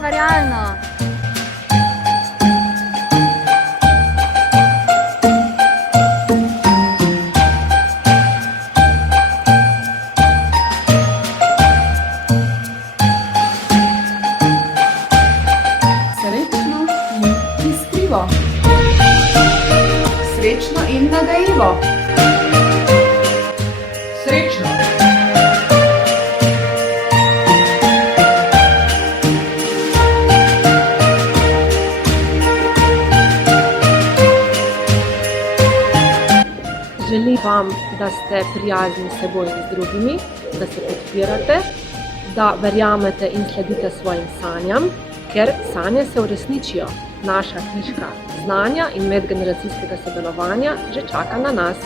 ustvarjalno. Srečno in iskrivo. Srečno in nagajivo. Srečno. Želim vam, da ste prijazni s seboj in z drugimi, da se podpirate, da verjamete in sledite svojim sanjam, ker sanje se uresničijo. Naša hiška znanja in medgeneracijskega sodelovanja že čaka na nas.